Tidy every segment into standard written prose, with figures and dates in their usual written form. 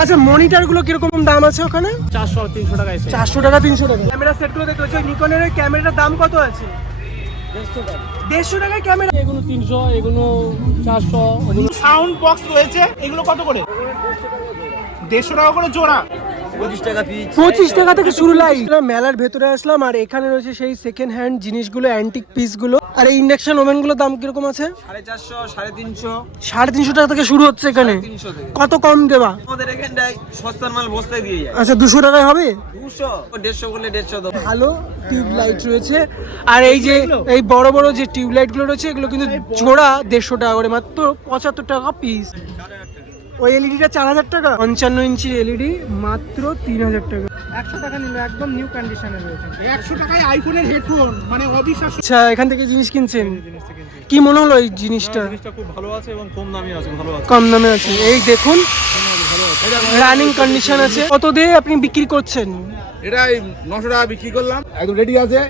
আচ্ছা মনিটর গুলো কিরকম দাম আছে ওখানে? 400 আর 300 টাকা এসে। 400 টাকা 300 টাকা। ক্যামেরা সেট গুলো দেখতে পাচ্ছ, নিকনের ক্যামেরাটার দাম কত আছে? 150 টাকা। 150 টাকায় ক্যামেরা। এগুলো 300, এগুলো 400, এগুলো সাউন্ড বক্স রয়েছে, এগুলো কত করে? 150 টাকা করে জোড়া। 25 টাকা পিস। 25 টাকা থেকে শুরু লাইট। মেলার ভেতরে আসলাম আর এখানে রয়েছে সেই সেকেন্ড হ্যান্ড জিনিসগুলো, অ্যান্টিক পিস গুলো। আর এই ইন্ডাকশন ওভেন গুলোর দাম কিরকম আছে? 450, 350। 350 টাকা থেকে শুরু হচ্ছে এখানে। 300 থেকে। কত কম দেবা? আমাদের এখানটায় সস্তার মাল বস্তায় দিয়ে যায়। আচ্ছা 200 টাকায় হবে? 200, 150 করলে 150 দেবো। ভালো টিউব লাইট রয়েছে। আর এই যে এই বড় বড় যে টিউব লাইট গুলো রয়েছে এগুলো কিন্তু জোড়া 150 টাকা করে, মাত্র 75 টাকা পিস। ওই এলইডিটা 4000 টাকা। 55 ইঞ্চি এলইডি মাত্র 3000 টাকা। 100 টাকা নিল, একদম নিউ কন্ডিশনে রয়েছে। 100 টাকায় আইফোনের হেডফোন, মানে অবিশ্বাস্য। আচ্ছা এখান থেকে জিনিস কিনছেন, কি মনে হলো এই জিনিসটা? জিনিসটা খুব ভালো আছে এবং কম দামি আছে, ভালো আছে। কম দামে আছে, এই দেখুন রানিং কন্ডিশন আছে। কত দিয়ে আপনি বিক্রি করছেন? এটা 900 টাকা বিক্রি করলাম, একদম রেডি আছে।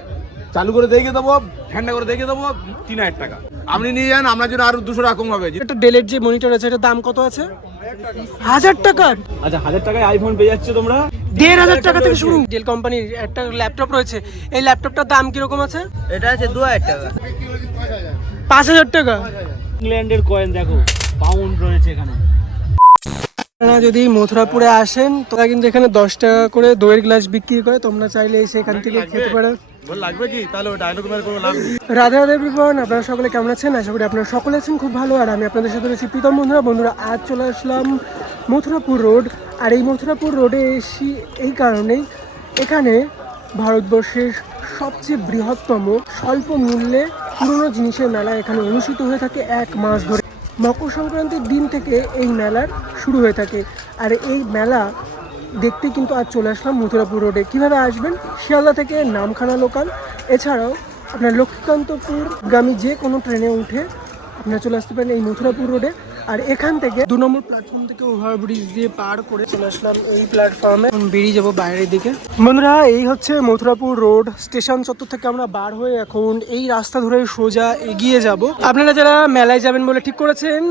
চালু করে দেখে দেবো, ঠান্ডা করে দেখে দেবো, 3000 টাকা। আপনি নিয়ে যান, আপনার জন্য আরো 200 টাকা কম হবে। একটা ডেলের যে মনিটর আছে এটার দাম কত আছে? 1000 টাকা। আচ্ছা 1000 টাকায় আইফোন পেয়ে যাচ্ছে তোমরা। 1500 টাকা থেকে শুরু। ডেল কোম্পানির একটা ল্যাপটপ রয়েছে, এই ল্যাপটপটার দাম কিরকম আছে? এটা আছে 2000 টাকা। 5000 টাকা। ইংল্যান্ডের কয়েন দেখো, পাউন্ড রয়েছে এখানে। আপনারা যদি মথুরাপুরে আসেন তোমরা কিন্তু এখানে 10 টাকা করে দইয়ের গ্লাস বিক্রি করে, তোমরা চাইলে এসে এখান থেকে খেতে পারো। লাগবে কি তাহলে ওটা ডায়লগ করে লাভ নেই। রাধা রাধা এভরিওয়ান, আপনারা সকলে কেমন আছেন? আশা করি আপনারা সকলে আছেন খুব ভালো। আর আমি আপনাদের সাথে রয়েছি প্রীতম। বন্ধুরা আজ চলে আসলাম মথুরাপুর রোড। আর এই মথুরাপুর রোডে এসি এই কারণেই, এখানে ভারতবর্ষের সবচেয়ে বৃহত্তম স্বল্প মূল্যে পুরনো জিনিসের মেলা এখানে অনুষ্ঠিত হয়ে থাকে 1 মাস ধরে। মকর সংক্রান্তির দিন থেকে এই মেলার শুরু হয়ে থাকে। আর এই মেলা দেখতে কিন্তু আজ চলে আসলাম মথুরাপুর রোডে। কিভাবে আসবেন? শিয়ালদা থেকে নামখানা লোকাল, এছাড়াও আপনার লক্ষ্মীকান্তপুর গামী যে কোনো ট্রেনে উঠে আপনারা চলে আসতে পারেন এই মথুরাপুর রোডে। আর এখান থেকে 2 নম্বর প্ল্যাটফর্ম থেকে ওভারব্রিজ দিয়ে পার করে চলে আসলাম এই প্ল্যাটফর্মে। বেরিয়ে যাবো বাইরের দিকে। বন্ধুরা এই হচ্ছে মথুরাপুর রোড। স্টেশন চত্বর থেকে আমরা বার হয়ে এখন এই রাস্তা ধরে সোজা এগিয়ে যাব। আপনারা যারা মেলায় যাবেন বলে ঠিক করেছেন,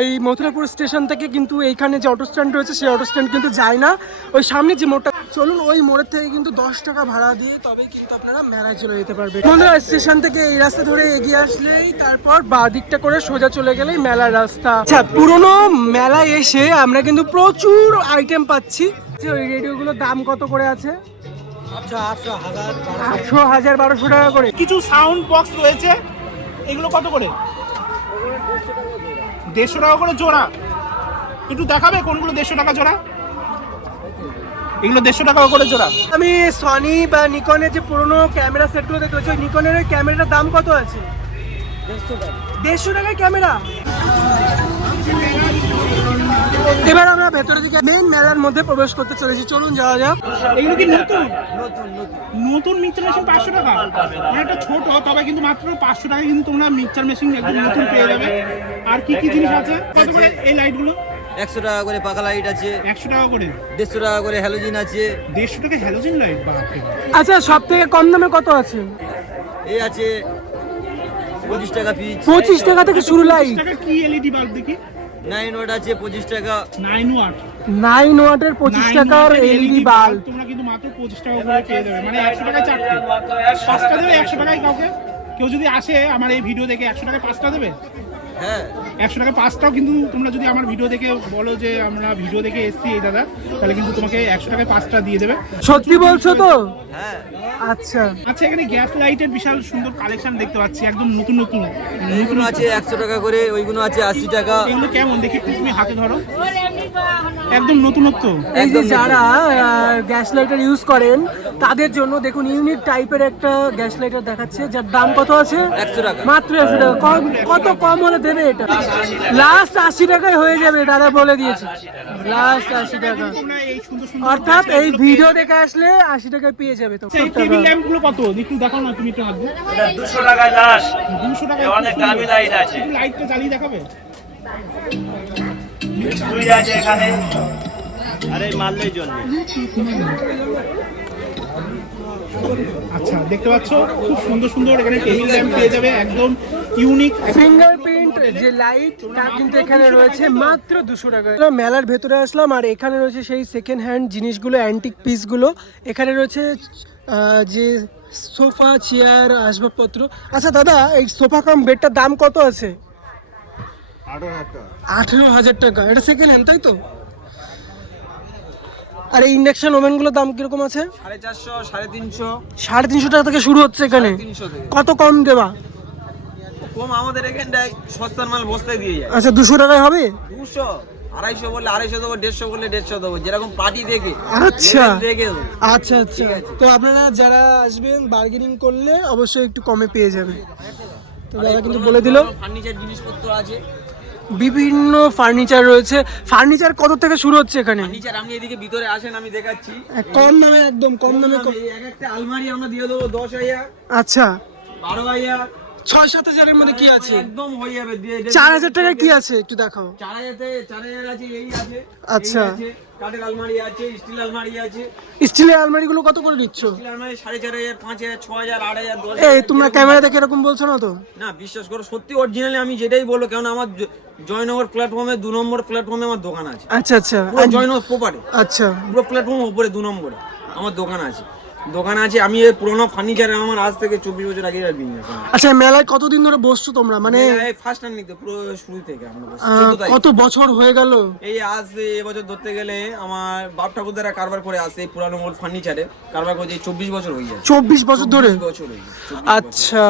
এই মথুরাপুর স্টেশন থেকে কিন্তু এইখানে যে অটো স্ট্যান্ড রয়েছে সেই অটো স্ট্যান্ড কিন্তু যায় না, ওই সামনে যে মোড়টা, চলুন ওই মোড়ের থেকে কিন্তু 10 টাকা ভাড়া দিয়ে তবেই কিন্তু আপনারা মেলায় চলে যেতে পারবেন। বন্ধুরা স্টেশন থেকে এই রাস্তা ধরে এগিয়ে আসলেই, তারপর বাঁ দিকটা করে সোজা চলে গেলেই মেলার রাস্তা। আচ্ছা পুরোনো মেলায় এসে আমরা কিন্তু প্রচুর আইটেম পাচ্ছি। ওই রেডিওগুলোর দাম কত করে আছে? 800, 1000, 1200 টাকা করে। কিছু সাউন্ড বক্স রয়েছে, এগুলো কত করে? 150 টাকা করে জোড়া। একটু দেখাবে কোনগুলো 150 টাকা জোড়া? এগুলো 150 টাকা করে জোড়া। আমি সনি বা নিকনের যে পুরোনো ক্যামেরা সেটগুলো দেখতে পাচ্ছি, নিকনের ক্যামেরাটার দাম কত আছে? 150 টাকায় ক্যামেরা। এবার আমরা ভেতরের দিকে মেইন মেলার মধ্যে প্রবেশ করতে চলেছি, চলুন যাওয়া যাক। এগুলো কি নতুন নতুন মিক্সচার মেশিন 500 টাকা? মানে একটা ছোট, তবে কিন্তু মাত্র 500 টাকায় কিন্তু তোমরা মিক্সচার মেশিন একদম নতুন পেয়ে যাবে। আর কি কি জিনিস আছে? কত করে এই লাইটগুলো? 100 টাকা করে পাকা লাইট আছে, 100 টাকা করে। 150 টাকা করে হ্যালোজিন আছে। 150 টাকা হ্যালোজেন লাইট? বাপরে। আচ্ছা সব থেকে কম দামে কত আছে? এই আছে 25 টাকা পিস। 25 টাকা থেকে শুরু লাইট। 25 টাকা কি এলইডি বাল্ব দেখি? 9 ওয়াট আছে 25 টাকা। 9 ওয়াট। 9 ওয়াটের 25 টাকার এলইডি বাল্ব তোমরা কিন্তু মাত্র 25 টাকা করে পেয়ে যাবে, মানে 100 টাকায় 4টে। 5টা দেবে 100 টাকায় কাউকে? কেউ যদি আসে আমার এই ভিডিও দেখে 100 টাকায় 5টা দেবে? হ্যাঁ 100 টাকায় 5টাও কিন্তু তোমরা যদি আমার ভিডিও দেখে বলো যে আমরা ভিডিও দেখে এসছি এই দাদা, তাহলে কিন্তু তোমাকে 100 টাকায় 5টা দিয়ে দেবে। সত্যি বলছো তো? হ্যাঁ। আচ্ছা আচ্ছা এখানে গ্যাস লাইটের বিশাল সুন্দর কালেকশন দেখতে পাচ্ছি, একদম নতুন নতুন। এইগুলো আছে 100 টাকা করে, ওইগুলো আছে 80 টাকা। এগুলো কেমন দেখি একটু, তুমি হাতে ধরো, একদম নতুনত্ব। এই যে যারা গ্যাস লাইটার ইউজ করেন তাদের জন্য দেখুন ইউনিক টাইপের একটা গ্যাস লাইটার দেখাচ্ছে, যার দাম কত আছে? 100 টাকা। মাত্র 100 টাকা। কত কম হলে দেবে এটা? লাস্ট 80 টাকায় হয়ে যাবে, দাদা বলে দিয়েছে লাস্ট 80 টাকা। তোমরা এই সুন্দর সুন্দর অর্থাৎ এই ভিডিও দেখে আসলে 80 টাকায় পেয়ে যাবে। তো এই টেবিল ল্যাম্প গুলো কত একটু দেখাও না, তুমি একটু হাত দাও। এটা 200 টাকা লাস্ট। 200 টাকা। অনেক দামি লাইট আছে। একটু লাইটটা জ্বালিয়ে দেখাবে? সুই আছে এখানে, আরে মারলেই জ্বলবে। আচ্ছা দেখতে পাচ্ছ খুব সুন্দর সুন্দর এখানে টেবিল ল্যাম্প পেয়ে যাবে, একদম ইউনিক। ফিঙ্গারপ্রিন্ট যে লাইট তা কিন্তু এখানে রয়েছে মাত্র 200 টাকা। মেলার ভেতরে আসলাম আর এখানে রয়েছে সেই সেকেন্ড হ্যান্ড জিনিসগুলো, অ্যান্টিক পিসগুলো। এখানে রয়েছে যে সোফা, চেয়ার, আসবাবপত্র। আচ্ছা দাদা, এই সোফা কাম বেডটার দাম কত আছে? 18,000 টাকা। এটা সেকেন্ড হ্যান্ড তাই তো? আর এই ইন্ডাকশন ওভেনগুলোর দাম কিরকম আছে? 450, 350, 350 টাকা থেকে শুরু হচ্ছে এখানে। 300 থেকে কত কম দেবা? কম আমাদের এখানটায় সস্তার মাল বস্তায় দিয়ে যায়। আচ্ছা 200 টাকায় হবে? 200, 250 বললে 250 দেবো, 150 বললে 150 দেবো, যেরকম পার্টি দেখে আচ্ছা দেখে দেবো। আচ্ছা আচ্ছা, তো আপনারা যারা আসবেন বার্গেনিং করলে অবশ্যই একটু কমে পেয়ে যাবেন। তো দাদা কিন্তু বলে দিল ফার্নিচার জিনিসপত্র আছে, বিভিন্ন ফার্নিচার রয়েছে। ফার্নিচার কত থেকে শুরু হচ্ছে এখানে? ফার্নিচার আপনি এদিকে ভিতরে আসেন, আমি দেখাচ্ছি। কম দামে, একদম কম দামে। এই এক একটা আলমারি আমরা দিয়ে দেবো 10,000, আচ্ছা 12,000, 6-7 হাজারের মধ্যে কি আছে? একদম হয়ে যাবে। 4,000 টাকায় কি আছে একটু দেখাও। 4,000 আছে, এই আছে। আচ্ছা। এই আছে, কাঠের আলমারি আছে, স্টিল আলমারি আছে। স্টিলের আলমারিগুলো কত করে দিচ্ছ? স্টিল আলমারি 4,500, 5,000, 6,000, 8,000, 10,000। এই তোমরা ক্যামেরা দেখে এরকম বলছো না তো? না, বিশ্বাস করো, সত্যি অরিজিনালি আমি যেটাই বলো, কারণ আমার জয়নগর প্ল্যাটফর্মে 2 নম্বর প্ল্যাটফর্মে আমার দোকান আছে। আচ্ছা আচ্ছা, পুরো জয়নগর প্রপারে, আচ্ছা পুরো প্ল্যাটফর্ম উপরে 2 নম্বরে আমার দোকান আছে। আমি এই পুরোনো ফার্নিচার, আমার আজ থেকে 24 বছর আগে বিজনেস। আচ্ছা, মেলায় কতদিন ধরে বসছো তোমরা? মানে ফার্স্ট টাইম নিতে পুরো শুরু থেকে আমরা বসছি, 14 তারিখ। কত বছর হয়ে গেল? এই আজ এবছর ধরতে গেলে আমার বাপ ঠাকুর দ্বারা কারবার করে আসে পুরানো মোড় ফার্নিচারে কারবার করছে 24 বছর হয়ে যায়। 24 বছর ধরে? 24 বছর হয়ে যায়। আচ্ছা,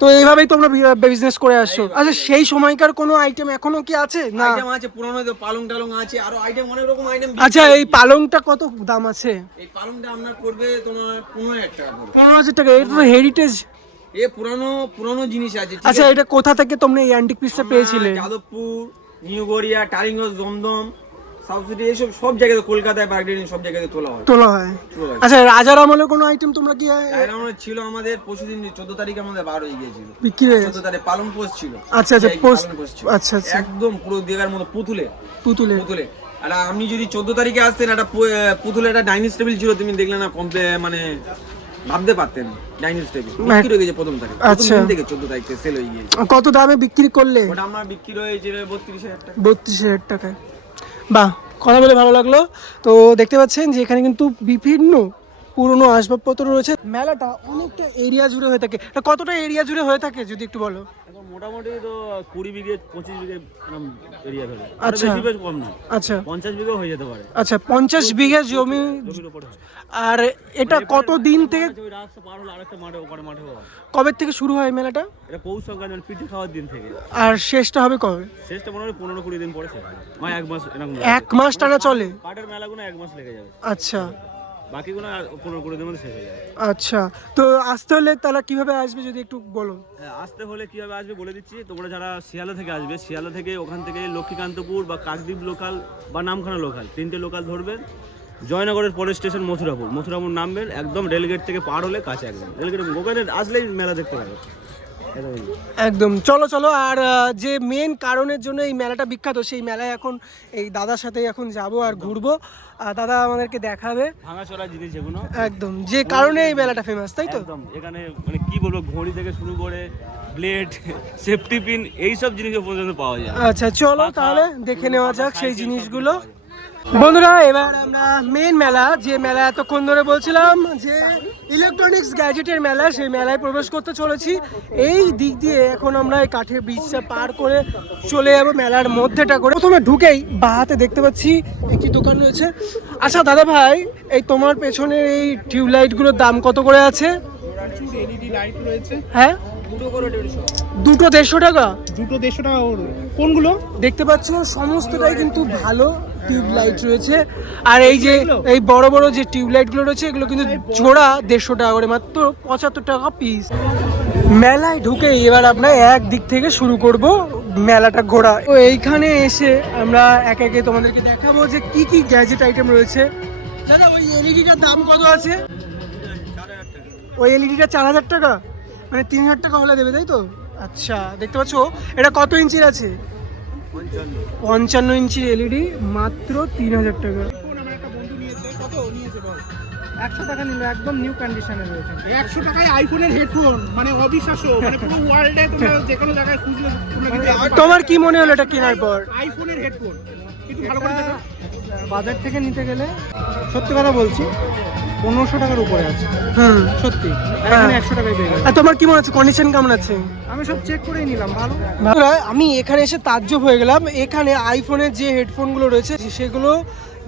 তো এইভাবেই তোমরা বিজনেস করে আসছো। আচ্ছা, সেই সময়কার কোনো আইটেম এখনো কি আছে? না, আইটেম আছে পুরনো, পালং টালং আছে, আরো আইটেম অনেক রকম আইটেম। আচ্ছা, এই পালংটা কত দাম আছে? এই পালংটা আপনার পড়বে তোমার 15,000 টাকা পড়বে। 15,000 টাকা? এটা তো হেরিটেজ। এ পুরনো জিনিস আছে। ঠিক আচ্ছা, আছে? এটা কোথা থেকে তোমরা এই অ্যান্টিক পিসটা পেয়েছিলে? Jadavpur, New Garia, Tollygunge, Dumdum, South City, এইসব সব জায়গায়, কলকাতায়, বাগডাইন, সব জায়গায় তোলা হয়। আচ্ছা, রাজার আমলে কোনো আইটেম তোমরা কি ছিল আমাদের পরশুদিন 14 তারিখে আমাদের বার হয়ে গিয়েছিল, বিক্রি হয়ে? 14 তারিখে পালন পোস্ট ছিল। আচ্ছা আচ্ছা, পোস্ট। আচ্ছা আচ্ছা, একদম পুরো দেখার মতো পুতুলে। পুতুলে। আর আপনি যদি 14 তারিখে আসতেন, একটা পুতুলে একটা ডাইনিং টেবিল ছিল, তুমি দেখলে না, মানে ভাবতে পারতেন ডাইনিং টেবিল বিক্রি হয়ে গেছে প্রথম তারিখ। আচ্ছা, থেকে 14 তারিখে সেল হয়ে গিয়েছে। কত দামে বিক্রি করলে? ওটা আমার বিক্রি হয়েছে 32,000 টাকা। 32,000 টাকায়। বাহ, কথা বলে ভালো লাগলো। তো দেখতে পাচ্ছেন যে এখানে কিন্তু বিভিন্ন পুরনো আসবাবপত্র রয়েছে। মেলাটা অনেকটা এরিয়া জুড়ে হয়ে থাকে। কতটা এরিয়া জুড়ে হয়ে থাকে যদি একটু বলো? মোটামুটি তো 20 বিঘে 25 বিঘে এরিয়া ধরে। আচ্ছা, বেশি বেশ কম না। আচ্ছা 50 বিঘেও হয়ে যেতে পারে। আচ্ছা, 50 বিঘা জমির উপরে হয়। আর এটা কত দিন থেকে, ওই রাস্তা পার হলে আরেকটা মাঠে, ওখানে মাঠে হয়। কবে থেকে শুরু হয় মেলাটা? এটা পৌষ সংক্রান্তি, পিঠে খাওয়ার দিন থেকে। আর শেষটা হবে কবে? শেষটা মনে হয় 15-20 দিন পরে শেষ হয়। মানে 1 মাস এরকম। 1 মাস টানা চলে? কাঠের মেলাগুলো 1 মাস লেগে যাবে। আচ্ছা, বাকিগুলো 15-20 দিনের মধ্যে শেষ হয়ে যাবে। আচ্ছা, তো আসতে হলে তারা কিভাবে আসবে যদি একটু বলো? আসতে হলে কিভাবে আসবে বলে দিচ্ছি। তোমরা যারা শিয়ালদা থেকে আসবে, শিয়ালদা থেকে ওখান থেকে লক্ষ্মীকান্তপুর বা কাকদ্বীপ লোকাল বা নামখানা লোকাল, 3টে লোকাল ধরবেন। জয়নগরের পরের স্টেশন মথুরাপুর নামবেন। একদম রেলগেট থেকে পার হলে কাছে, একদম রেলগেট ওখানে আসলেই মেলা দেখতে পাবে। একদম, চলো। আর যে মেন কারণের জন্য এই মেলাটা বিখ্যাত, সেই মেলায় এখন এই দাদার সাথে এখন যাব আর ঘুরবো। দাদা আমাদেরকে দেখাবে ভাঙাচোরা জিনিস যেগুলো, একদম যে কারণে এই মেলাটা ফেমাস, তাই তো? একদম। এখানে মানে কি বলবো, ঘড়ি থেকে শুরু করে ব্লেড, সেফটি পিন, এইসব জিনিসও পর্যন্ত পাওয়া যায়। আচ্ছা, চলো তাহলে দেখে নেওয়া যাক সেই জিনিসগুলো। বন্ধুরা, এবার আমরা মেন মেলা, যে মেলা এতক্ষণ ধরে বলছিলাম যে ইলেকট্রনিক্স গ্যাজেটের মেলা, সেই মেলায় প্রবেশ করতে চলেছি। এই দিক দিয়ে এখন আমরা এই কাঠের ব্রিজটা পার করে চলে যাবো মেলার মধ্যেটা করে। প্রথমে ঢুকেই বাঁ হাতে দেখতে পাচ্ছি একটি দোকান রয়েছে। আচ্ছা দাদা ভাই, এই তোমার পেছনের এই টিউবলাইটগুলোর দাম কত করে আছে? এলইডি লাইট রয়েছে। হ্যাঁ, দুটো 150 টাকা। দুটো 150 টাকা। কোনগুলো দেখতে পাচ্ছ? সমস্তটাই কিন্তু ভালো টিউবলাইট রয়েছে। আর এই যে এই বড় বড় যে টিউবলাইটগুলো রয়েছে, এগুলো কিন্তু জোড়া 150 টাকা করে, মাত্র 75 টাকা পিস। মেলায় ঢুকে এবার আমরা এক দিক থেকে শুরু করব মেলাটা ঘোরা। তো এইখানে এসে আমরা এক একে তোমাদেরকে দেখাবো যে কি কি গ্যাজেট আইটেম রয়েছে। দাদা, ওই এলইডিটার দাম কত আছে? ওই এলইডিটা 4,000 টাকা, মানে 3,000 টাকা হলে দেবে, তাই তো? আচ্ছা, দেখতে পাচ্ছ এটা কত ইঞ্চির আছে? 55 ইঞ্চির এলইডি, মাত্র 3,000 টাকা। 100 টাকা নিল, একদম নিউ কন্ডিশনে রয়েছে। 100 টাকায় আইফোনের হেডফোন, মানে অবিশ্বাস্য, মানে পুরো ওয়ার্ল্ডে তোমরা যে কোনো জায়গায় খুঁজলে তোমরা কিন্তু তোমার কি মনে হলো এটা কেনার পর? আইফোনের হেডফোন কিন্তু ভালো করে দেখো। বাজার থেকে নিতে গেলে সত্যি কথা বলছি 1500 টাকার উপরে আছে। সত্যি এখানে 100 টাকায় পেয়ে গেল। আর তোমার কি মনে হচ্ছে, কন্ডিশন কেমন আছে? আমি সব চেক করেই নিলাম, ভালো। আমি এখানে এসে তাজ্জব হয়ে গেলাম। এখানে আইফোনের যে হেডফোনগুলো রয়েছে সেগুলো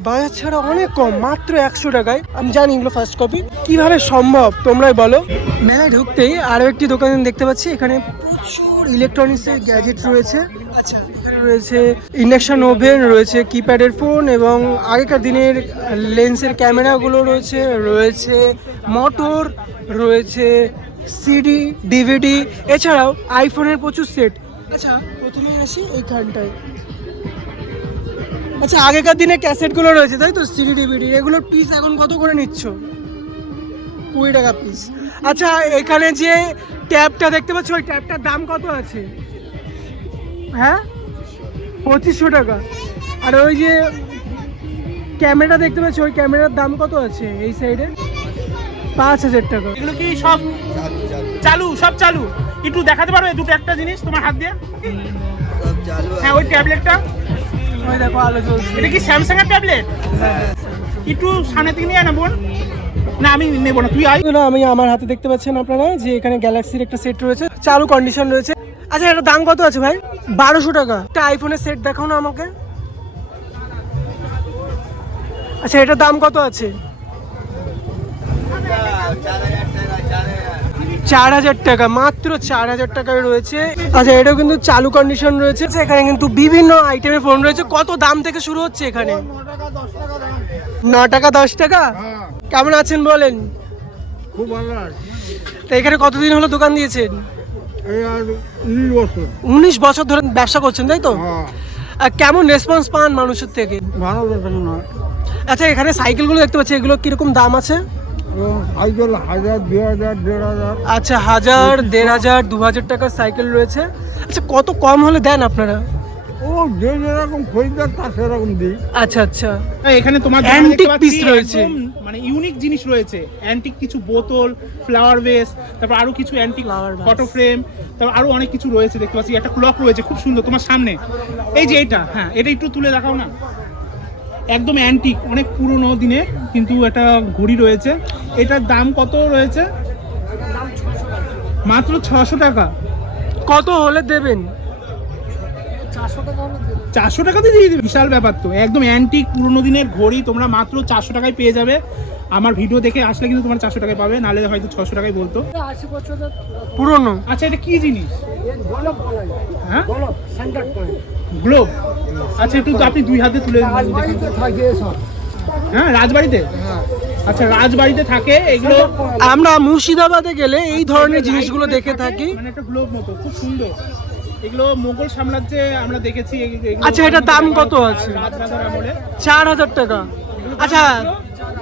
বাজার ছাড়া অনেক কম, মাত্র 100 টাকায়। আমি জানি এগুলো ফার্স্ট কপি, কিভাবে সম্ভব তোমরাই বলো। মেলায় ঢুকতেই আরও একটি দোকান দেখতে পাচ্ছি, এখানে প্রচুর ইলেকট্রনিক্সের গ্যাজেট রয়েছে। আচ্ছা, এখানে রয়েছে ইন্ডাকশন ওভেন, রয়েছে কিপ্যাডের ফোন এবং আগেকার দিনের লেন্সের ক্যামেরাগুলো রয়েছে, রয়েছে মোটর, রয়েছে সিডি, ডিভিডি, এছাড়াও আইফোনের প্রচুর সেট। আচ্ছা, প্রথমেই আসি এইখানটায়। আচ্ছা, আগেকার দিনে ক্যাসেটগুলো রয়েছে তাই তো, সিডি ডিভিডি, এগুলো পিস এখন কত করে নিচ্ছ? 20 টাকা পিস। আচ্ছা, এখানে যে ট্যাবটা দেখতে পাচ্ছ ওই ট্যাবটার দাম কত আছে? হ্যাঁ, 2500 টাকা। আর ওই যে ক্যামেরা দেখতে পাচ্ছ ওই ক্যামেরার দাম কত আছে এই সাইডে? 5000 টাকা। এগুলো কি সব চালু? সব চালু? একটু দেখাতে পারবে দুটো একটা জিনিস তোমার হাত দিয়ে? হ্যাঁ, ওই ট্যাবলেটটা ওই দেখো আলো জ্বলছে। এটা কি স্যামসাং এর ট্যাবলেট? একটু সামনে থেকে নিয়ে আয় না বোন। না, আমি নেবো না, তুই আয়। আমি আমার হাতে দেখতে পাচ্ছেন আপনারা যে এখানে গ্যালাক্সির একটা সেট রয়েছে, চালু কন্ডিশন রয়েছে। আচ্ছা, এটার দাম কত আছে ভাই? 1200 টাকা। একটা আইফোনের সেট দেখাও না আমাকে। আচ্ছা, এটার দাম কত আছে? 4000 টাকা, মাত্র 4000 টাকায় রয়েছে। আচ্ছা, এটাও কিন্তু চালু কন্ডিশন রয়েছে। এখানে কিন্তু বিভিন্ন আইটেমের ফোন রয়েছে। কত দাম থেকে শুরু হচ্ছে এখানে? 9 টাকা 10 টাকা। কেমন আছেন বলেন? খুব ভালো লাগে। তো এখানে কতদিন হলো দোকান দিয়েছেন? এই আর 19 বছর। 19 বছর ধরে ব্যবসা করছেন তাই তো? হ্যাঁ, আর কেমন রেসপন্স পান মানুষের থেকে? ভালো বেতন না। আচ্ছা, এখানে সাইকেলগুলো দেখতে পাচ্ছি, এগুলো কিরকম দাম আছে? এবং সাইকেল 1000, 2000, 1500। আচ্ছা, 1000, 1500, 2000 টাকার সাইকেল রয়েছে। আচ্ছা, কত কম হলে দেন আপনারা? ও যে যেরকম খরিদ্দার তার সেরকম দিই। আচ্ছা আচ্ছা। এখানে তোমার Antique piece রয়েছে। মানে ইউনিক জিনিস রয়েছে, অ্যান্টিক কিছু বোতল, ফ্লাওয়ার ভেস, তারপর আরো কিছু antique Flower vase। Photo frame, তারপর আরো অনেক কিছু রয়েছে দেখতে পাচ্ছি। একটা ক্লক রয়েছে খুব সুন্দর তোমার সামনে, এই যে এটা। হ্যাঁ, এটা একটু তুলে দেখাও না। একদম অ্যান্টিক, অনেক পুরনো দিনে কিন্তু একটা ঘড়ি রয়েছে। এটার দাম কত রয়েছে? মাত্র 600 টাকা। কত হলে দেবেন? 400 টাকাতে দিয়ে দিবে, বিশাল ব্যাপার তো। একদম অ্যান্টিক পুরোনো দিনের ঘড়ি তোমরা মাত্র 400 টাকায় পেয়ে যাবে। আমার ভিডিও দেখে আসলে কিন্তু তোমার 400 টাকায় পাবে, নাহলে হয়তো 600 টাকায় বলতো। পুরনো। আচ্ছা, এটা কি জিনিস? হ্যাঁ, গ্লোব। আচ্ছা, একটু আপনি দুই হাতে তুলে দেখুন। হ্যাঁ, রাজবাড়িতে। আচ্ছা, রাজবাড়িতে থাকে এগুলো। আমরা মুর্শিদাবাদে গেলে এই ধরনের জিনিসগুলো দেখে থাকি। মানে একটা গ্লোব মতো, খুব সুন্দর। এগুলো মোগল সাম্রাজ্যে আমরা দেখেছি। আচ্ছা, এটার দাম কত আছে? রাজরাজার আমলে 4000 টাকা। আচ্ছা,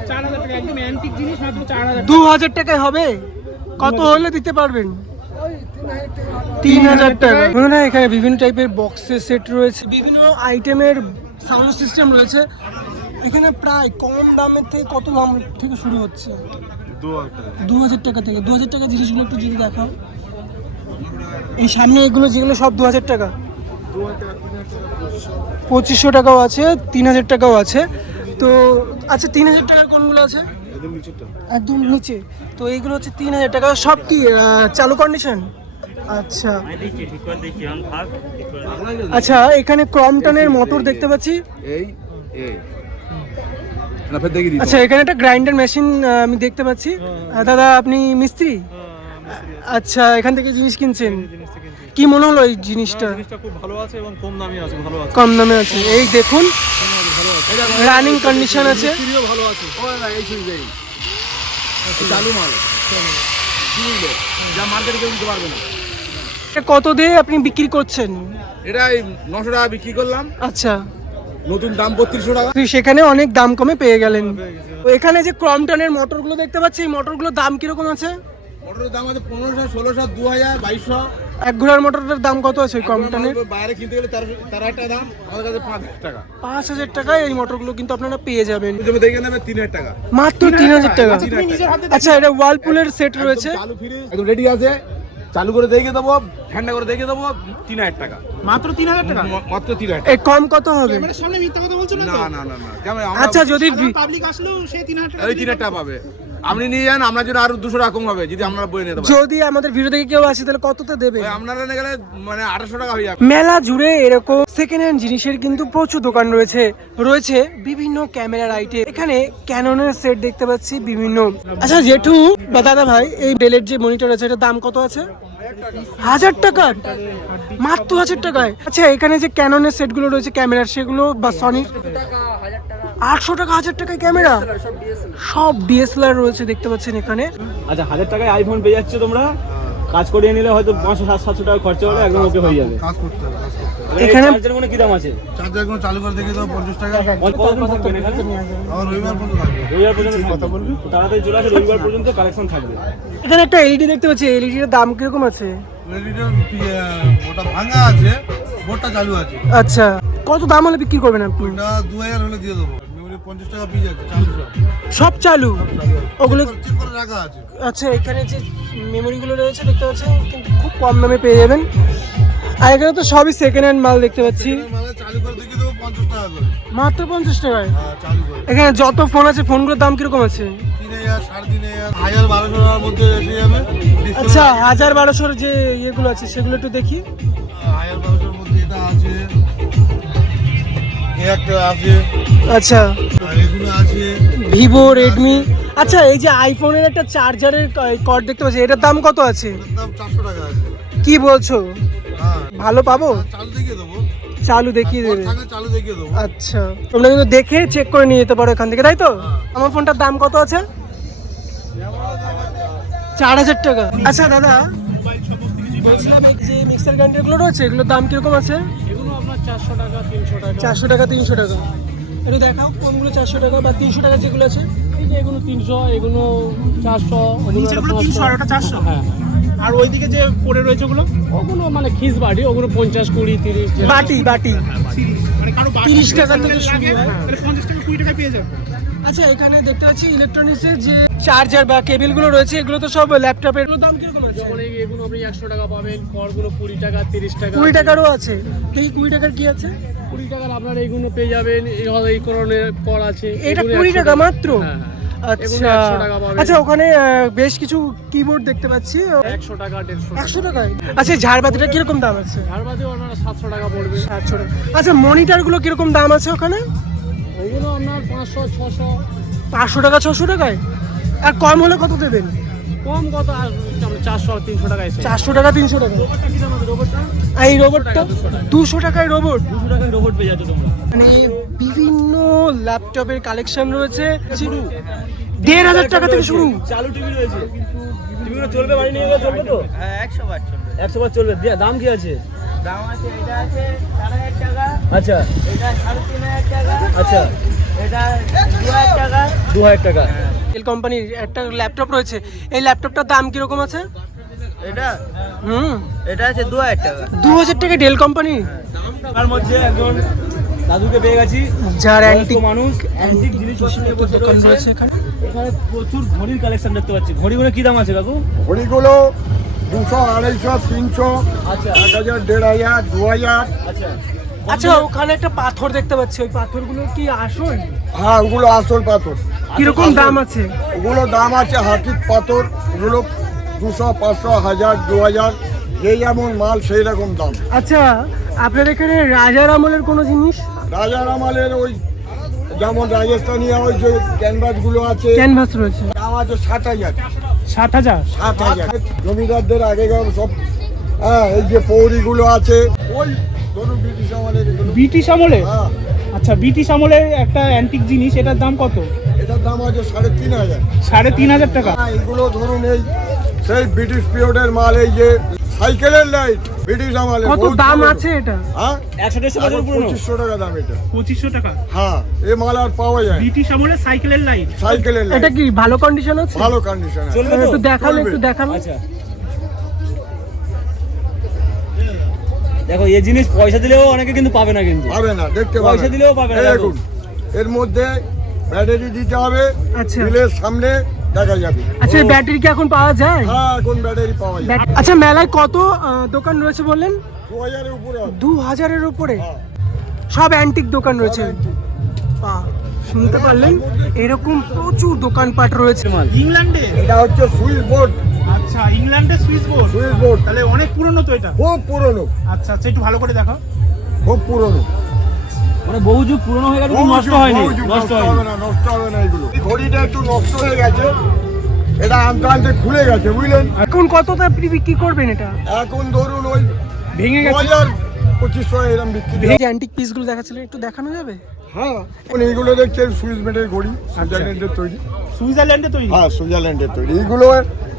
4000 টাকা, একদম অ্যান্টিক জিনিস, মাত্র 4000। 2000 টাকায় হবে? কত হলে দিতে পারবেন? 3000 টাকা। না, এখানে বিভিন্ন টাইপের বক্সের সেট রয়েছে, বিভিন্ন আইটেমের সাউন্ড সিস্টেম রয়েছে। এখানে প্রায় কম দামের থেকে কত দাম থেকে শুরু হচ্ছে? 2000 টাকা থেকে। 2000 টাকা জিনিসগুলো একটু যদি দেখাও। এই সামনে এগুলো যেগুলো সব 2000 টাকা। 2500 টাকাও আছে, 3000 টাকাও আছে। তো আচ্ছা, 3000 টাকার কোনগুলো আছে? একদম নিচে। তো এইগুলো হচ্ছে 3000 টাকা। সব কি চালু কন্ডিশন? আচ্ছা আচ্ছা, এখানে ক্রমটনের মোটর দেখতে পাচ্ছি। এই এই না ফের দেখি দিই। আচ্ছা, এখানে একটা গ্রাইন্ডার মেশিন আমি দেখতে পাচ্ছি। দাদা, আপনি মিস্ত্রি? আচ্ছা, এখান থেকে জিনিস কিনছেন। কি মনে হলো এই জিনিসটা? খুব ভালো আছে এবং কম দামে আছে, ভালো আছে। কম দামে আছে। এই দেখুন, রানিং কন্ডিশন আছে। মিস্ত্রিও ভালো আছে। ও না, এই সুইচ দেই। চালু মাল। কি বলবো? যা মার্কেটে কেউ দিতে পারবে না। এটা কত দিয়ে আপনি বিক্রি করছেন? এটা এই 900 টাকা বিক্রি করলাম। আচ্ছা, নতুন দাম 3200 টাকা। তুই সেখানে অনেক দাম কমে পেয়ে গেলেন। তো এখানে যে ক্রমটনের মোটরগুলো দেখতে পাচ্ছি, এই মোটরগুলোর দাম কিরকম আছে? মোটরের দাম আছে 1500, 1600, 2000, 2200। এক ঘোড়ার মোটরটার দাম কত আছে ওই কম্পটানের? বাইরে কিনতে গেলে 13,000 টাকা দাম, আমাদের কাছে 5,000 টাকা। 5,000 টাকায় এই মোটরগুলো কিন্তু আপনারা পেয়ে যাবেন জমি দেখে নেবে 3,000 টাকা। মাত্র 3,000 টাকা। তুমি নিজের হাতে আচ্ছা, এটা ওয়ালপুলের সেট রয়েছে। চালু ফ্রিজ একদম রেডি আছে, চালু করে দেখিয়ে দেবো, ঠান্ডা করে দেখিয়ে দেবো, 3,000 টাকা। মাত্র 3,000 টাকা। মাত্র 3,000 এই কম কত হবে? ক্যামেরার সামনে মিথ্যা কথা বলছো না না তো? না না না, কেমন আমরা আচ্ছা, যদি পাবলিক আসলেও সে 3,000 টাকা। ওই 3,000 টাকা পাবে। আপনি নিয়ে যান, আপনার জন্য আরো 200 টাকা কম হবে যদি আমরা বই নিতে পারি। যদি আমাদের ভিডিও দেখে কেউ আসে তাহলে কততে দেবে? ওই আপনারা নিয়ে গেলে মানে 800 টাকা হয়ে যাবে। মেলা জুড়ে এরকম সেকেন্ড হ্যান্ড জিনিসের কিন্তু প্রচুর দোকান রয়েছে বিভিন্ন ক্যামেরার আইটেম। এখানে ক্যাননের সেট দেখতে পাচ্ছি বিভিন্ন। আচ্ছা জেঠু বা দাদা ভাই, এই ডেলের যে মনিটর আছে এটার দাম কত আছে? 1,000 টাকা, মাত্র 1,000 টাকায়। আচ্ছা, এখানে যে ক্যাননের সেটগুলো রয়েছে ক্যামেরার, সেগুলো বা সনির 800 টাকা, 1,000 টাকায় ক্যামেরা। সব ডিএসএলআর রয়েছে দেখতে পাচ্ছেন এখানে। আচ্ছা, 1000 টাকায় আইফোন পেয়ে যাচ্ছে তোমরা। কাজ করিয়ে নিলে হয়তো 500-700 টাকা খরচা হলে একদম ওকে হয়ে যাবে। কাজ করতে হবে, কাজ করতে হবে। এখানে এখানে- চার্জার কোনো কি দাম আছে? চার্জার কোনো চালু করে দেখিয়ে দেবো 50 টাকা। কতদিন থাকবেন এখানে? আমার রবিবার পর্যন্ত থাকবে। রবিবার পর্যন্ত কথা বলবি, তাড়াতাড়ি চলে আসে, রবিবার পর্যন্ত কালেকশন থাকবে। এখানে একটা এলইডি দেখতে পাচ্ছি, এলইডির দাম কিরকম আছে? রেডিটার ওটা ভাঙা আছে, বোর্ডটা চালু আছে। আচ্ছা, কত দাম হলে বিক্রি করবেন আপনি? ওটা 2,000 হলে দিয়ে দেবো। মেমোরি 50 টাকা পিস আছে, চালু সব। সব চালু ওগুলো? ঠিক করে রাখা আছে। আচ্ছা, এখানে যে মেমোরিগুলো রয়েছে দেখতে পাচ্ছেন কিন্তু খুব কম দামে পেয়ে যাবেন। আর এখানে তো সবই সেকেন্ড হ্যান্ড মাল দেখতে পাচ্ছি, মানে চালু করে দেখিয়ে দেবো 50 টাকা করে। মাত্র 50 টাকায়। হ্যাঁ, চালু করে। এখানে যত ফোন আছে ফোনগুলোর দাম কিরকম আছে? 3,000, 3,500, 1,000, 1,200 টাকার মধ্যে এসে যাবে। আচ্ছা, 1,000-1,200 যে ইয়েগুলো আছে সেগুলো একটু দেখি। 1,000-1,200 এর মধ্যে এটা আছে, এই একটা আছে, আচ্ছা, আর এগুলো আছে। Vivo, Redmi. আচ্ছা, এই যে আইফোনের একটা চার্জারের কর্ড দেখতে পাচ্ছি, এটার দাম কত আছে? এটার দাম 400 টাকা আছে। কি বলছো? হ্যাঁ, ভালো পাবো? চালু দেখিয়ে দেবো। চালু দেখিয়ে দেবে? থাকলে চালু দেখিয়ে দেবো। আচ্ছা, তোমরা কিন্তু দেখে চেক করে নিয়ে যেতে পারো এখান থেকে, তাই তো? আমার ফোনটার দাম কত আছে? 4,000 টাকা। আচ্ছা দাদা, বলছিলাম এই যে মিক্সার গ্রাইন্ডারগুলো রয়েছে এগুলোর দাম কিরকম আছে? এগুলো আপনার 400 টাকা, 300 টাকা। 400 টাকা, 300 টাকা। একটু দেখাও কোনগুলো 400 টাকা বা 300 টাকা যেগুলো আছে। এই যে এগুলো 300, এগুলো 400, নিচেরগুলো 300 আর ওটা 400? হ্যাঁ। আর ওইদিকে যে পড়ে রয়েছে ওগুলো, ওগুলো মানে খিস বাড়ি, ওগুলো 50, 20, 30। বাটি বাটি মানে কারো 30 টাকা থেকে শুরু হয়। তাহলে 50 টাকা, 20 টাকা পেয়ে যাবে। আচ্ছা, এখানে দেখতে পাচ্ছি ইলেকট্রনিক্সের যে চার্জার বা কেবলগুলো রয়েছে এগুলো তো সব ল্যাপটপের, এগুলোর দাম কিরকম আছে? যেমন এগুলো আপনি 100 টাকা পাবেন, করগুলো 20 টাকা, 30 টাকা। 20 টাকারও আছে। এই 20 টাকার কি আছে? 20 টাকার আপনার এইগুলো পেয়ে যাবেন। এই করণের কর আছে। এটা এগুলো 20 100 টাকা মাত্র? হ্যাঁ, হ্যাঁ। আচ্ছা, 100 টাকা পাবেন। আচ্ছা, ওখানে বেশ কিছু কিবোর্ড দেখতে পাচ্ছি 100 টাকা, 150 টাকা। 100 টাকায়। আচ্ছা, ঝাড়বাতিটা কিরকম দাম আছে? ঝাড়বাতিও আপনার 700 টাকা পড়বে। 700 টাকা। আচ্ছা, মনিটরগুলো কিরকম দাম আছে ওখানে? ওইগুলো আপনার 500, 600। 500 টাকা, 600 টাকায়। আর কম হলে কত দেবেন? কম কত আর 400, 300 টাকা এসে। 400 টাকা, 300 টাকা। রোবটটা কি দাম আছে? রোবটটা আর এই রোবটটা 200 টাকায় রোবট। 200 টাকায় রোবট পেয়ে যাচ্ছে তোমরা। মানে বিভিন্ন ল্যাপটপের কালেকশন রয়েছে, 1,500 টাকা থেকে শুরু। চালু টিভি রয়েছে, টিভিগুলো চলবে, বাড়ি নিয়ে গেলে চলবে তো? হ্যাঁ 100 বার চলবে। 100 বার চলবে। দাম কি আছে? দাম আছে, এটা আছে 4,000 টাকা, আচ্ছা এটা 3,500 টাকা, আচ্ছা, এটা 2,000 টাকা। 2000 টাকা। ডেল কোম্পানির একটা ল্যাপটপ রয়েছে, এই ল্যাপটপটার দাম কিরকম আছে? এটা হুম, এটা আছে 2,000 টাকা। 2,000 টাকা ডেল কোম্পানি। তার মধ্যে একজন দাদুকে পেয়ে গেছি, যার বয়স্ক অ্যান্টিক মানুষ, অ্যান্টিক জিনিস নিয়ে বসে দোকান রয়েছে। রয়েছে এখানে। এখানে প্রচুর ঘড়ির কালেকশন দেখতে পাচ্ছি। ঘড়িগুলো কি দাম আছে কাকু? ঘড়িগুলো 200, 250, 300, আচ্ছা 1,000, 1,500, 2,000। আচ্ছা আচ্ছা, ওখানে একটা পাথর দেখতে পাচ্ছি, ওই পাথরগুলো কি আসল? হ্যাঁ, ওগুলো আসল পাথর। কিরকম দাম আছে? ওগুলো দাম আছে হাতির পাথর, ওগুলো 200, 500, 1,000, 2,000, যেই যেমন মাল সেই রকম দাম। আচ্ছা, আপনার এখানে রাজার আমলের কোনো জিনিস? রাজার আমালের ওই যেমন রাজস্থানী ওই যে ক্যানভাসগুলো আছে, ক্যানভাস রয়েছে, দাম আছে 60,000। 7,000। 60,000 জমিদারদের আগেকার সব। হ্যাঁ, এই যে পৌরিগুলো আছে ওই ধরুন ব্রিটিশ আমলের এগুলো। ব্রিটিশ আমলে? হ্যাঁ, আচ্ছা, ব্রিটিশ আমলের একটা অ্যান্টিক জিনিস, এটার দাম কত? এটার দাম আছে 3,500। 3,500 টাকা। হ্যাঁ, এগুলো ধরুন এই সেই ব্রিটিশ পিরিয়ডের মাল, এই যে সাইকেলের লাইট ব্রিটিশ আমলের। কত বহুত দাম পুরনো। আছে এটা? হ্যাঁ, 100-150 বছর পুরনো। 2,500 টাকা দাম এটা। 2,500 টাকা। হ্যাঁ, এই মাল আর পাওয়া যায় না। ব্রিটিশ আমলে সাইকেলের লাইট। সাইকেলের এটা লাইট কি ভালো কন্ডিশন আছে? ভালো কন্ডিশন। চলবে তো? একটু দেখালে, চলবে। একটু দেখালে। আচ্ছা দেখো এই জিনিস পয়সা দিলেও অনেকে কিন্তু পাবে না, কিন্তু পাবে না, দেখতে পাবে পয়সা দিলেও পাবে না, এই দেখো। দেখুন, এর মধ্যে ব্যাটারি দিতে হবে, আচ্ছা। বিলের সামনে দেখা যাবে। আচ্ছা এই ব্যাটারি কি এখন পাওয়া যায়? হ্যাঁ, এখন ব্যাটারি পাওয়া যায়। আচ্ছা মেলায় কত দোকান রয়েছে বললেন? 2000-এর উপরে হবে। 2000-এর উপরে হ্যাঁ। সব অ্যান্টিক দোকান রয়েছে। বাহ, শুনতে পারলেন, এরকম প্রচুর দোকানপাট রয়েছে। ইংল্যান্ডে? এটা হচ্ছে সুইচ বোর্ড। আচ্ছা, ইংল্যান্ডের সুইচ বোর্ড। সুইচ বোর্ড তাহলে অনেক পুরনো তো এটা। খুব পুরনো, আচ্ছা আচ্ছা, একটু ভালো করে দেখাও। খুব পুরনো। মানে বহু যুগ পুরনো হয়ে গেছে, কিন্তু নষ্ট হয়নি, নষ্ট হয়নি। হবে না, নষ্ট হবে না এগুলো। এই ঘড়িটা একটু নষ্ট হয়ে গেছে, এটা আনতে আনতে খুলে গেছে, বুঝলেন? এখন কততে আপনি বিক্রি করবেন এটা? এখন ধরুন ওই ভেঙে গেছে। 2000-2500 এরকম বিক্রি। এই যে অ্যান্টিক পিসগুলো দেখাচ্ছিলেন, একটু দেখানো যাবে? হ্যাঁ, এখন এইগুলো দেখছেন সুইস মেটের ঘড়ি, সুইজারল্যান্ডের তৈরি। সুইজারল্যান্ডে তৈরি? হ্যাঁ, সুইজারল্যান্ডের তৈরি। এইগুলো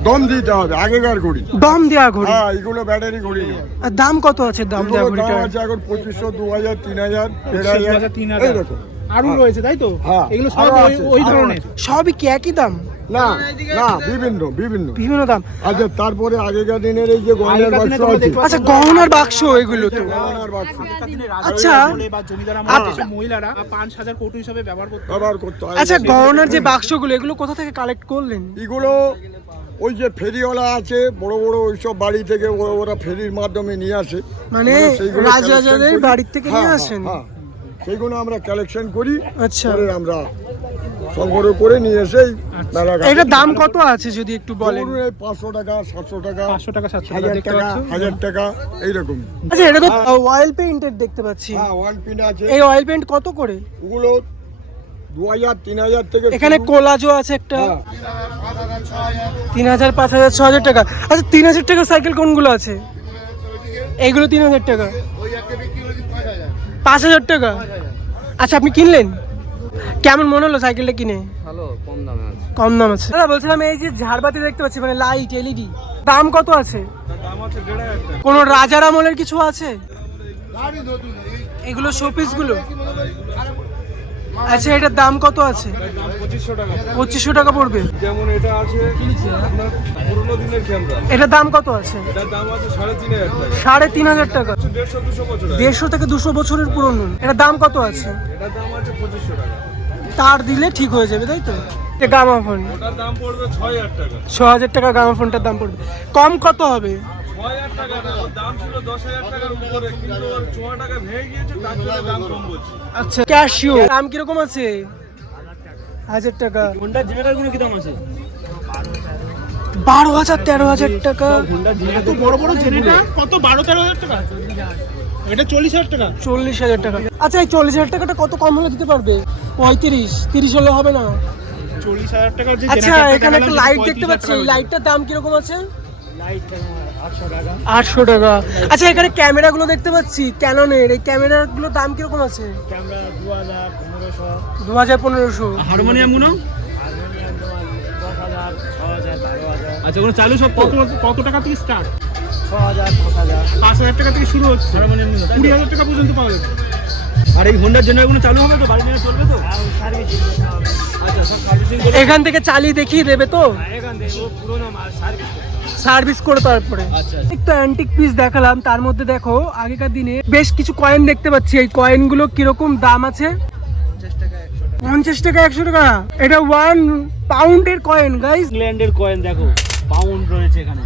দম দিতে হবে, আগেকার ঘড়ি। দম দেওয়া ঘড়ি? হ্যাঁ, এইগুলো ব্যাটারি ঘড়ি না। আর দাম কত আছে দাম দেওয়া এগুলোর দাম ঘড়িটার? আছে এখন 2500, 2000, 3000, 3000, 1000 3000। এইরকম। আরো রয়েছে তাই তো? হ্যাঁ, এগুলো সব আরো ওই আছে, ওই আরো ধরনের? আছে। সবই কি একই দাম? না না, বিভিন্ন বিভিন্ন। বিভিন্ন দাম। আচ্ছা, তারপরে আগেকার দিনের এই যে গয়নার আগেকার দিনে বাক্স তোমরা আছে, দেখতে আচ্ছা গহনার বাক্স এগুলো তো। গয়নার বাক্স আচ্ছা। বা জমিদার আমলে যেসব মহিলারা পান সাজার কৌটো হিসেবে ব্যবহার করতো। ব্যবহার করতে হয়। আচ্ছা গহনার যে বাক্সগুলো, এগুলো কোথা থেকে কালেক্ট করলেন? এগুলো ওই যে ফেরিওয়ালা আছে, বড় বড় ওইসব বাড়ি থেকে ওরা ফেরির মাধ্যমে নিয়ে আসে। মানে আমরা সেইগুলো রাজরাজাদের collection করি। বাড়ির থেকে নিয়ে হ্যাঁ, আসেন? হ্যাঁ, সেইগুলো আমরা কালেকশন করি, আচ্ছা। করে আমরা সংগ্রহ করে নিয়ে এসে মেলা এটার দাম কত আছে যদি একটু বলেন? 500 টাকা, 700 টাকা, 500 টাকা, 700 টাকা 1000 দেখতে টাকা, পাচ্ছ? 1000 টাকা এইরকম। আচ্ছা এটা তো অয়েল পেইন্টের দেখতে পাচ্ছি। হ্যাঁ, ওয়ান পিন আছে। এই অয়েল পেইন্ট কত করে? ওগুলো 2000, 3000 থেকে এখানে শুরু। কোলাজও আছে একটা। হ্যাঁ, 3000, 5000, 6000 টাকা। আচ্ছা 3000 টাকা সাইকেল কোনগুলো আছে? এইগুলো 3000 টাকা, 5000 টাকা। আচ্ছা আপনি কিনলেন, কেমন মনে হলো সাইকেলটা কিনে? ভালো, কম দামে আছে। কম দাম আছে। দাদা বলছিলাম এই যে ঝাড়বাতি দেখতে পাচ্ছি, মানে লাইট এলইডি, দাম কত আছে? কোন রাজার আমলের কিছু আছে? এগুলো শোপিস গুলো? আচ্ছা এটার দাম কত আছে? 2500 টাকা পড়বে। যেমন এটা আছে আপনার পুরোনো দিনের ক্যামেরা, এটার দাম কত আছে? এটার দাম আছে 3500 টাকা। 3500 টাকা। 150-200 বছর আগে। 150 থেকে 200 বছরের পুরনো। এটার দাম কত আছে? এটার দাম আছে 2500 টাকা। তার দিলে ঠিক হয়ে যাবে তাই তো? এটা গামা ফোন, ওটার দাম পড়বে 6000 টাকা। 6000 টাকা গামা ফোনটার দাম পড়বে। কম কত হবে? 6000 টাকা না, ওর দাম ছিল 10000 টাকার উপরে, কিন্তু ওর 6 টাকা ভেঙে গিয়েছে, তার জন্য দাম কম বলছি। আচ্ছা ক্যাশিও দাম কিরকম আছে? 1000 টাকা। হোন্ডার জেনারেটরগুলো কি দাম আছে? 12,000 13,000 টাকা। এত বড় বড় জেনেটা কত? 12-13,000 টাকা? এটা 40,000 টাকা। 40,000 টাকা। আচ্ছা এই 40,000 টাকাটা কত কম হলে দিতে পারবে? 35-30 হলে হবে না? 40,000 টাকার যে আচ্ছা জেনারেটরটা এখানে একটা দেখালাম, লাইট সেটা দেখতে পাচ্ছি, 35,000 এই টাকা লাইটটার দাম কিরকম আছে? 800 টাকা। আচ্ছা এখানে ক্যামেরাগুলো দেখতে পাচ্ছি ক্যাননের, এই ক্যামেরাগুলোর দাম কিরকম আছে? 2000-1500। হারমোনিয়াম গুলো? আচ্ছা ওগুলো চালু সব? কত টাকা থেকে স্টার্ট? 5,000 টাকা থেকে শুরু হচ্ছে। হারমোনিয়াম গুলো 20,000 টাকা পর্যন্ত পাওয়া যাবে। আর এই হোন্ডার জেনারেটরগুলো চালু হবে তো? বাড়ি নিয়ে চলবে তো? আচ্ছা সব সার্ভিসিং করে এখান থেকে চালিয়ে দেখিয়ে দেবে তো? এখান থেকে ও পুরোনো সার্ভিস। সার্ভিস করে তারপরে। আচ্ছা একটা অ্যান্টিক পিস দেখালাম, তার মধ্যে দেখো আগেকার দিনে বেশ কিছু কয়েন দেখতে পাচ্ছি। এই কয়েনগুলো কিরকম দাম আছে? 50 টাকা, 100 টাকা। এটা 1 পাউন্ডের কয়েন গাইস। ইংল্যান্ডের কয়েন দেখো, পাউন্ড রয়েছে এখানে,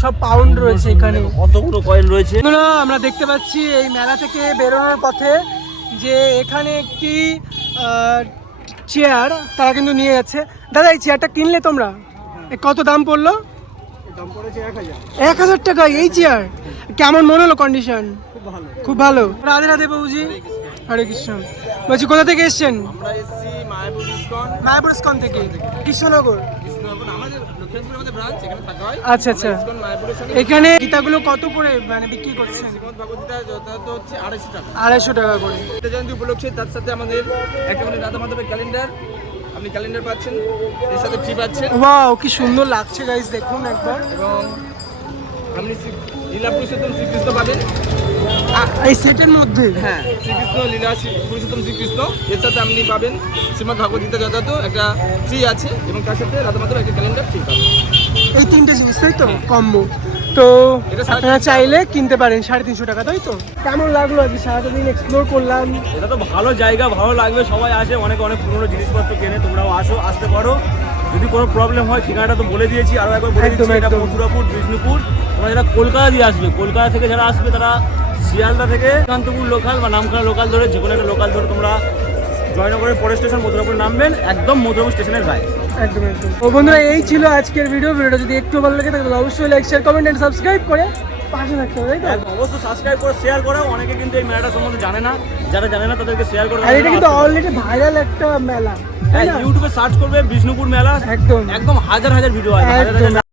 সব পাউন্ড রয়েছে এখানে। কতগুলো কয়েন রয়েছে। বন্ধুরা, আমরা দেখতে পাচ্ছি এই মেলা থেকে বেরোনোর পথে যে এখানে একটি চেয়ার তারা কিন্তু নিয়ে যাচ্ছে। দাদা এই চেয়ারটা কিনলে তোমরা? কত দাম পড়লো? 1000 টাকা এই চেয়ার। কেমন মনে হলো কন্ডিশন? খুব ভালো। রাধে রাধে বাবুজি। হরে কৃষ্ণ। বলছি কোথা থেকে এসছেন? আমরা এসেছি মায়াপুর ইসকন। মায়াপুর ইসকন থেকে। কৃষ্ণনগর। আমাদের লক্ষ্মীপুরে আমাদের ব্রাঞ্চ, এখানে থাকা হয়। আচ্ছা আচ্ছা। ইসকন মায়াপুরের সঙ্গে এখানে গীতাগুলো কত করে মানে বিক্রি করছেন? শ্রীমদ ভগবদ্গীতা যথাযথ হচ্ছে 250 টাকা। 250 টাকা করে। গীতা জয়ন্তী উপলক্ষে তার সাথে আমাদের একটা মানে রাধা মাধবের ক্যালেন্ডার, আপনি ক্যালেন্ডার পাচ্ছেন, এর সাথে ফ্রি পাচ্ছেন। ওয়াও কি সুন্দর লাগছে গাইস, দেখুন একবার। এবং আপনি লীলা পুরুষোত্তম শ্রীকৃষ্ণ পাবেন এই সেটের মধ্যে। হ্যাঁ, শ্রীকৃষ্ণ লীলা পুরুষোত্তম শ্রীকৃষ্ণ, এর সাথে আপনি পাবেন শ্রীমদ ভগবদ্গীতা যথাযথ একটা ফ্রি আছে, এবং তার সাথে রাধা মাধব একটা ক্যালেন্ডার ফ্রি পাবেন। এই তিনটে জিনিস তাই তো কম্বো। তো আপনারা চাইলে কিনতে পারেন 350 টাকা, তাই তো? কেমন লাগলো আজকে সারাটা দিন এক্সপ্লোর করলাম? এটা তো ভালো জায়গা, ভালো লাগবে, সবাই আসে, অনেক অনেক পুরনো জিনিসপত্র কেনে, তোমরাও আসতে পারো। যদি কোনো প্রবলেম হয় ঠিকানাটা তো বলে দিয়েছি, আরও একবার বলে দিচ্ছি, এটা মথুরাপুর বিষ্ণুপুর। তোমরা যারা কলকাতা দিয়ে আসবে, কলকাতা থেকে যারা আসবে তারা শিয়ালদা থেকে কান্তপুর লোকাল বা নামখানা লোকাল ধরে, যে কোনো একটা লোকাল ধরে তোমরা জয়নগরের পরের স্টেশন মথুরাপুর নামবেন, একদম মথুরাপুর স্টেশনের গায়ে। একদম একদম। ও বন্ধুরা, এই ছিল আজকের ভিডিওটা যদি একটু ভালো লাগে তাহলে অবশ্যই like, share, comment and subscribe করে পাশে থাকতে হবে, তাই তো? অবশ্যই সাবস্ক্রাইব করে শেয়ার করো। অনেকে কিন্তু এই মেলাটা সম্বন্ধে জানে না, যারা জানে না তাদেরকে শেয়ার করো। আর এটা কিন্তু অলরেডি ভাইরাল একটা মেলা, হ্যাঁ, ইউটিউবে সার্চ করবে বিষ্ণুপুর মেলা, একদম একদম হাজার হাজার ভিডিও আছে, হাজার একদম। হাজার